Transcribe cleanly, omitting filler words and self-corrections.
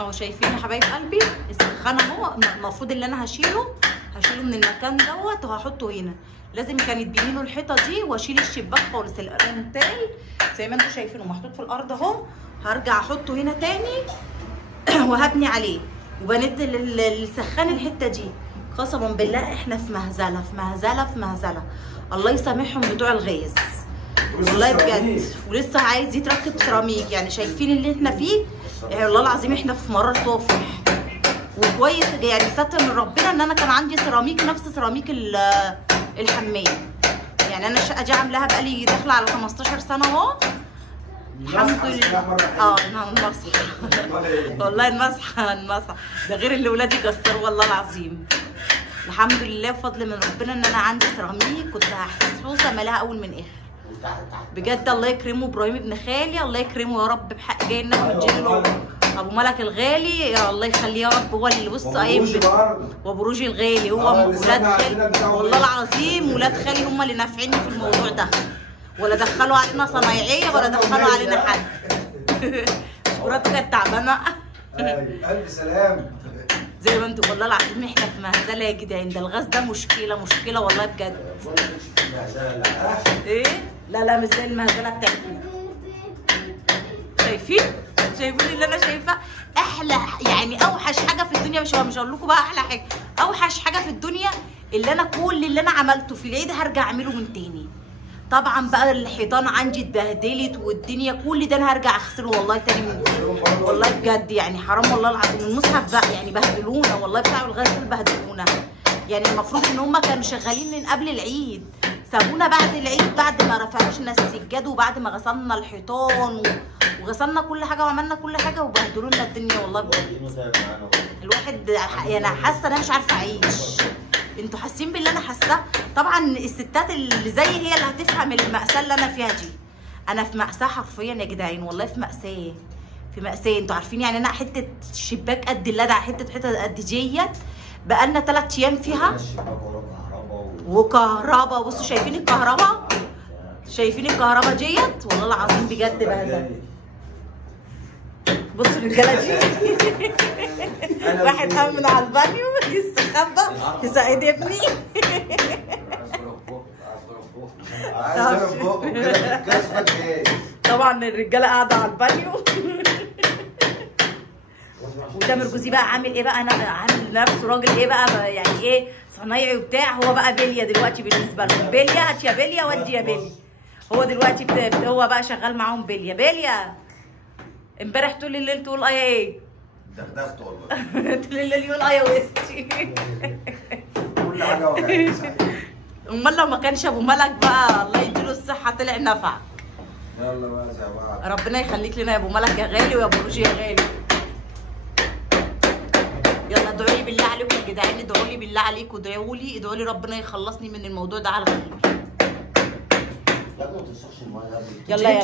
اهو شايفين يا حبايب قلبي السخان اهو. المفروض اللي انا هشيله من المكان دوت وهحطه هنا. لازم كان يتبني له الحيطه دي واشيل الشباك خالص. الارنتال زي ما انتم شايفينه محطوط في الارض اهو. هرجع احطه هنا تاني وهبني عليه وبند للسخان الحته دي. قسما بالله احنا في مهزله في مهزله في مهزله. الله يسامحهم بتوع الغاز والله بجد. ولسه عايز يتركب سيراميك. يعني شايفين اللي احنا فيه والله العظيم. احنا في مرار طافح. وكويس يعني ستر من ربنا ان انا كان عندي سيراميك نفس سيراميك الحمام. يعني انا الشقه دي عاملاها بقالي داخله على 15 سنه اهو. الحمد لله. المسح والله المسح ده غير اللي ولادي كسروا والله العظيم. الحمد لله بفضل من ربنا ان انا عندي سيراميك. كنت هحس حوسه مالها اول من اخر بجد. الله يكرمه ابراهيم ابن خالي، الله يكرمه يا رب بحق جاي الناس من جيل ابو ملك الغالي. يا الله يخليه يا رب. هو اللي بص قايم وابو روجي الغالي. هو ولاد خالي والله العظيم. ولاد خالي هم اللي نافعيني في الموضوع ده. ولا دخلوا علينا صنايعيه ولا دخلوا علينا حد. مراته كانت تعبانه. الف سلام. زي ما انتوا والله العظيم احنا في مهزله يا جدعان. ده الغاز ده مشكله والله بجد. ايه؟ لا مش زي المهزله بتاعتنا. شايفين اللي انا شايفاه؟ احلى يعني اوحش حاجه في الدنيا. مش هقول لكم بقى احلى حاجه. اوحش حاجه في الدنيا اللي انا كل اللي انا عملته في العيد هرجع اعمله من تاني. طبعا بقى الحيطان عندي اتبهدلت والدنيا كل ده انا هرجع اغسله والله تاني من تاني. والله بجد يعني حرام والله العظيم. المصحف بقى يعني بهدلونا والله. بتاع الغاز دول بهدلونا. يعني المفروض ان هم كانوا شغالين من قبل العيد. سابونا بعد العيد بعد ما رفعنا السجاد وبعد ما غسلنا الحيطان وغسلنا كل حاجه وعملنا كل حاجه وبهدلوا لنا الدنيا والله بجد. الواحد يعني حاسه انا مش عارفه اعيش. انتوا حاسين باللي انا حاساه؟ طبعا الستات اللي زي هي اللي هتفهم المأساة اللي انا فيها دي. انا في مأساة حرفيا يا جدعان والله. في مأساة. انتوا عارفين يعني انا حته شباك قد اللدع. حته قد ديت بقالنا 3 ايام فيها. وكهرباء. بصوا شايفين الكهرباء؟ شايفين الكهرباء ديت؟ والله العظيم بجد بهدل. بصوا الرجاله دي. واحد قام من على البانيو يستخبى يساعد ابني. طبعا الرجاله قاعده على البانيو. وتامر جوزي بقى عامل ايه بقى؟ انا عامل نفسه راجل ايه بقى يعني ايه صنايعي وبتاع. هو بقى بليه دلوقتي بالنسبه لهم. بليه هات يا بليه ودي يا بليه. هو دلوقتي هو بقى شغال معاهم بليه. امبارح طول الليل تقول ايه؟ دغدغت والله. طول الليل يقول يا وسطي. كل حاجه وجعت. امال لو ما كانش ابو ملك بقى الله يديله الصحه طلع نفعك. يلا بقى زي بعض. ربنا يخليك لنا يا ابو ملك يا غالي ويا ابو روجي يا غالي. يلا ادعوا لي بالله عليكم يا جدعان. ادعوا لي بالله عليكم. ادعوا لي ربنا يخلصني من الموضوع ده على خير. لا ما تشربش الميه. يلا يا